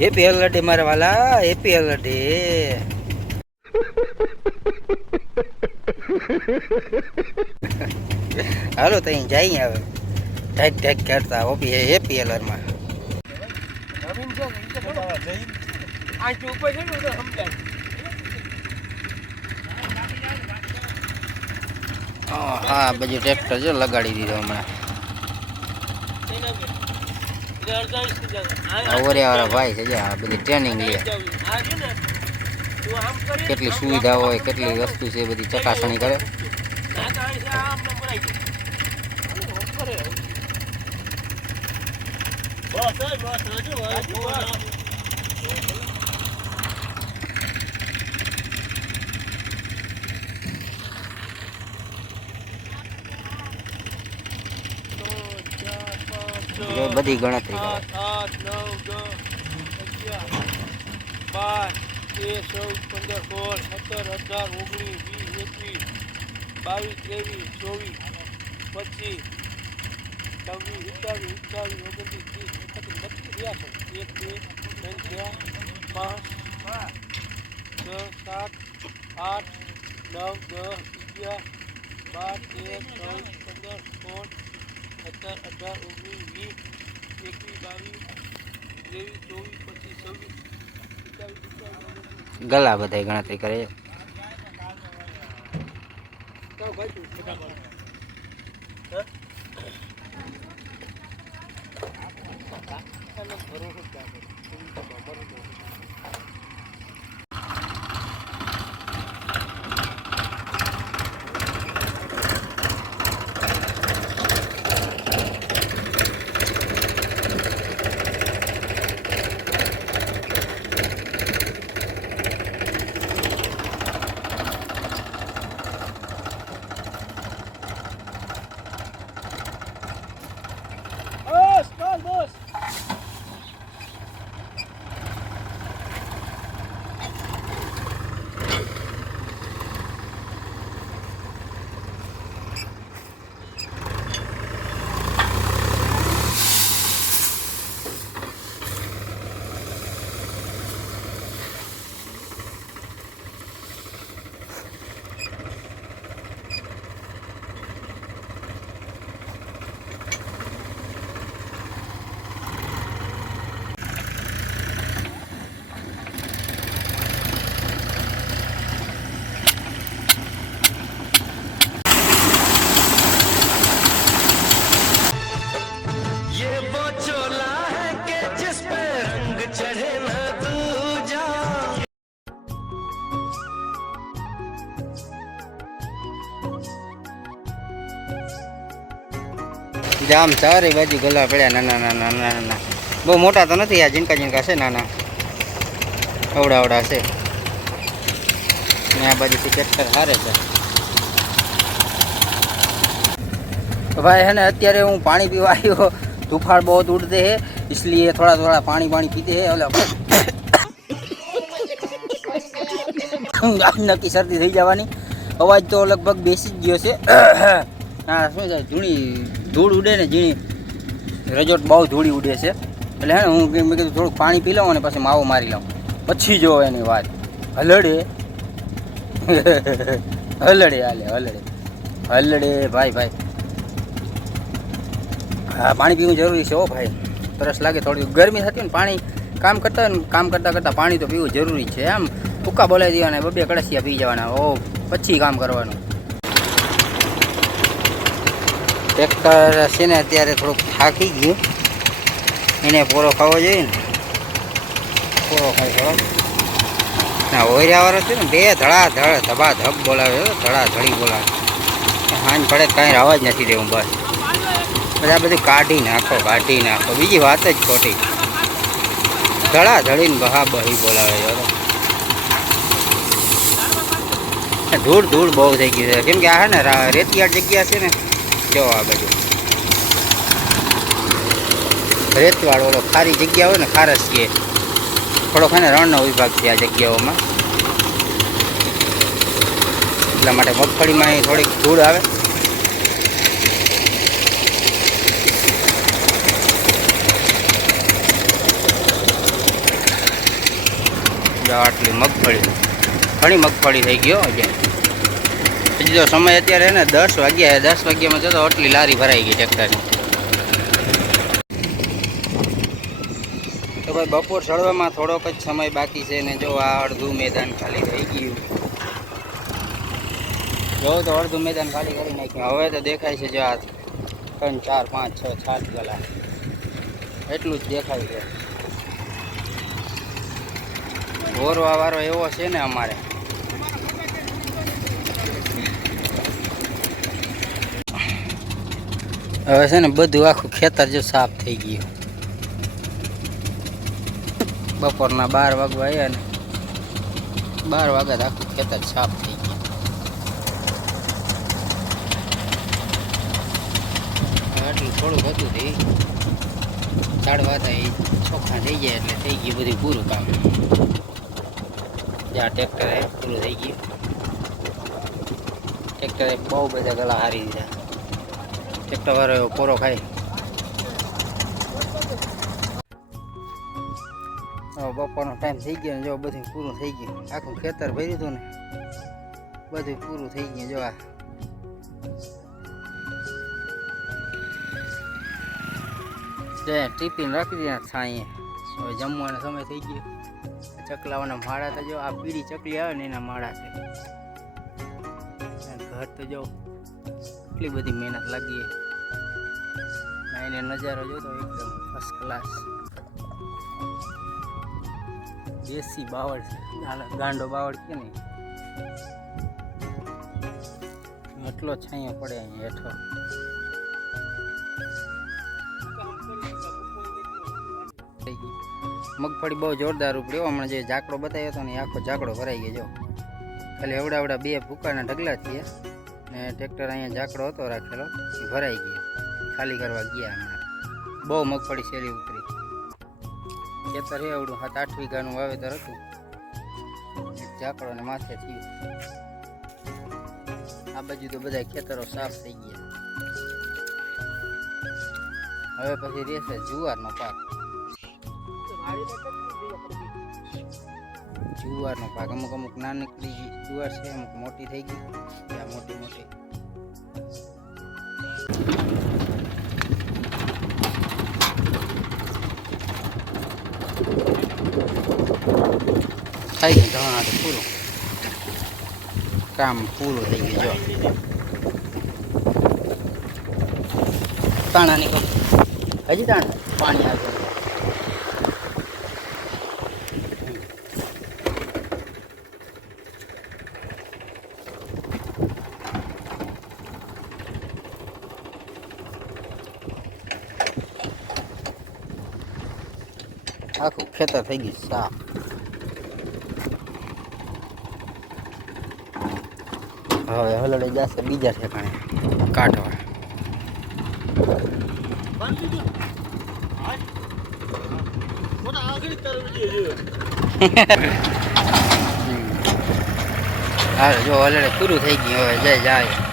Happy હલડે મારા વાલા happy હલડે હાલો તઈ જઈ હવે. ઢાક ઢાક કરતા ઓપી હેપી છે ને તો થોડો આ ઉપર છે ને તો સમજાય હા, બધું ટ્રેક્ટર જો લગાડી દીધો હમણાં. ઓરિયાવાળા ભાઈ છે જે બધી ટ્રેનિંગ લે કેટલી સુવિધા હોય કેટલી વસ્તુ છે બધી ચકાસણી કરે. બસ, બસ, હજુ, હજુ, બસ. ત્રણ, ચાર, છ, બધી ગણતરી બાર તેર ચૌદ પંદર સોળ સત્તર અઢાર ઓગણીસ વીસ એકવીસ બાવીસ ત્રેવીસ ચોવીસ પચીસ છવ્વીસ સત્તાવીસ અઠ્ઠાવીસ ઓગણત્રીસ ત્રીસ એકત્રીસ બત્રીસ રહ્યા છે. છ સાત આઠ નવ દસ અગિયાર બાર તેર ચૌદ પંદર સોળ સત્તર અઢાર ઓગણીસ વીસ એકવીસ બાવીસ ત્રેવીસ ચોવીસ પચીસ છવ્વીસ સત્તાવીસ અઠ્ઠાવીસ ગલા બધા ગણતરી કરે છે. કાં ભાઈ તું ફટાફટ હે? આનો ભરોસો જામ સારી બાજુ ગલા પડ્યા, નાના નાના નાના નાના. બહુ મોટા તો નથી, આ ઝીંકા ઝીંકા છે, નાના. અવડા અવડા છે. ને આ બાજુથી ટ્રેક્ટર હારે છે. ભાઈ, હે ને, અત્યારે હું પાણી પીવા આવ્યો. તોફાન બહુ ઉડતે હે इसलिए થોડા થોડા પાણી પાણી પીતે હે, ઓલા. નક્કી શરદી થઈ જવાની. અવાજ તો લગભગ બેસી જ ગયો છે. હા, શું થાય જૂની ધૂળ ઉડે ને ઝીણી રજોટ બહુ ધૂળી ઉડે છે. એટલે હે ને હું મેં કીધું થોડુંક પાણી પી લઉં અને પછી માવો મારી લઉં. પછી જો એની વાત. હલડે. હલડે હાલે, હલડે. હલડે, ભાઈ ભાઈ. હા, પાણી પીવું જરૂરી છે ઓ ભાઈ. તરસ લાગે થોડી ગરમી થતી ને પાણી કામ કરતા હોય ને કામ કરતાં કરતાં પાણી તો પીવું જરૂરી છે. આમ ટૂંકા બોલાવી દેવાના બબે કળસિયા પી જવાના. ઓ, પછી કામ કરવાનું. ટ્રેક્ટર છે ને અત્યારે થોડુંક થાકી ગયું. એને પોરો ખાવો જોઈએ ને. પોરો ખાઈ ખબર ના ઓરિયાવાળો છે ને, બે ધડા ધડ ધબા ધબ બોલાવે ધડા બોલાવે હાંજ પડે કાંઈ રાવા જ નથી દેવું બસ. બધા બધું કાઢી નાખો કાઢી નાખો. બીજી વાત જ ખોટી. ધડા ધડીને બહા બહી બોલાવે છે ધૂળ ધૂળ બહુ થઈ ગઈ છે. કેમ કે આ છે ને રેતિયાળ જગ્યા છે ને જો આ બાજુ રેતવાળો ઓલો ખારી જગ્યા હોય ને, ખારસ કે. થોડોક છે ને રણનો વિભાગ છે આ જગ્યાઓમાં. એટલા માટે મગફળીમાં અહીં થોડીક ધૂળ આવે. આટલી મગફળી. ઘણી મગફળી થઈ ગયો હજી. તો સમય અત્યારે ને દસ વાગ્યા દસ વાગ્યામાં જતો આટલી લારી ભરાઈ ગઈ ટ્રેક્ટરની. તો ભાઈ બપોર સળવામાં થોડોક જ સમય બાકી છે ને જો આ અડધું મેદાન ખાલી થઈ ગયું. જો તો અડધું મેદાન ખાલી કરી નાખ્યું. હવે તો દેખાય છે જો આ ત્રણ, ચાર, પાંચ, છ, સાત ગલા એટલું જ દેખાય છે. ઓરવા વાળો એવો છે ને અમારે. હવે છે ને બધું આખું ખેતર જો સાફ થઈ ગયું. બપોરના બાર વાગવા આવ્યા ને, બાર વાગ્યા આખું ખેતર સાફ થઈ ગયું. એટલું થોડુંક હતું તે. ઝાડવા હતા ચોખ્ખા થઈ ગયા એટલે થઈ ગયું બધું પૂરું કામ. જ્યાં ટ્રેક્ટરે પૂરું થઈ ગયું. ટ્રેક્ટરે બહુ બધા ગલા હારી દીધા. ટ્રેક્ટર વાળો કોરો ખાય બપોરનો ટાઈમ થઈ ગયો ને જો બધું પૂરું થઈ ગયું આખું ખેતર ભર્યું હતું ને બધું પૂરું થઈ ગયું જો આ ટિફિન રાખી દીધા છાંયે હવે જમવાનો સમય થઈ ગયો ચકલાઓના માળા તો જો આ પીળી ચકલી આવે ને એના માળા છે ઘર તો જો કેટલી બધી મહેનત લાગી એને નજારો જોતો એકદમ ફર્સ્ટ ક્લાસ દેશી બાવળ છે. ગાંડો- બાવળ કે નહીં? એટલો છાંયો પડે અહીંયા હેઠો મગફળી બહુ જોરદાર ઉપડ્યો હમણાં જે ઝાકડો બતાવ્યો હતો ને આખો ઝાકડો ભરાઈ ગયો, જો. ખાલી એવડા બે ભૂકાના ઢગલા થયા. ને ટ્રેક્ટર અહીંયા ઝાકડો હતો રાખેલો, એ ભરાઈ ગયો. ખાલી કરવા ગયા હમણાં બહુ મગફળી શેરી ઉતરી. ખેતર એવડું સાત આઠ વીઘાનું વાવેતર હતું. ઝાકડો ને માથે થયું. આ બાજુ તો બધા ખેતરો સાફ થઈ ગયા. હવે પછી રહેશે જુવારનો પાક. જુવારનો પાક અમુક અમુક નાનકડી જુવાર છે, અમુક મોટી થઈ ગઈ. આ મોટી મોટી. થઈ ગયું ધણા તો પૂરું. કામ પૂરું થઈ ગયું, જો. તાણા નીકળ. હજી તાણ? પાણી આવતું આખું ખેતર થઈ ગયું સાફ હવે હલડે જશે બીજા ઠેકાણે કાઢવા હા, જો હલડે પૂરું થઈ ગયું, હવે જય જાય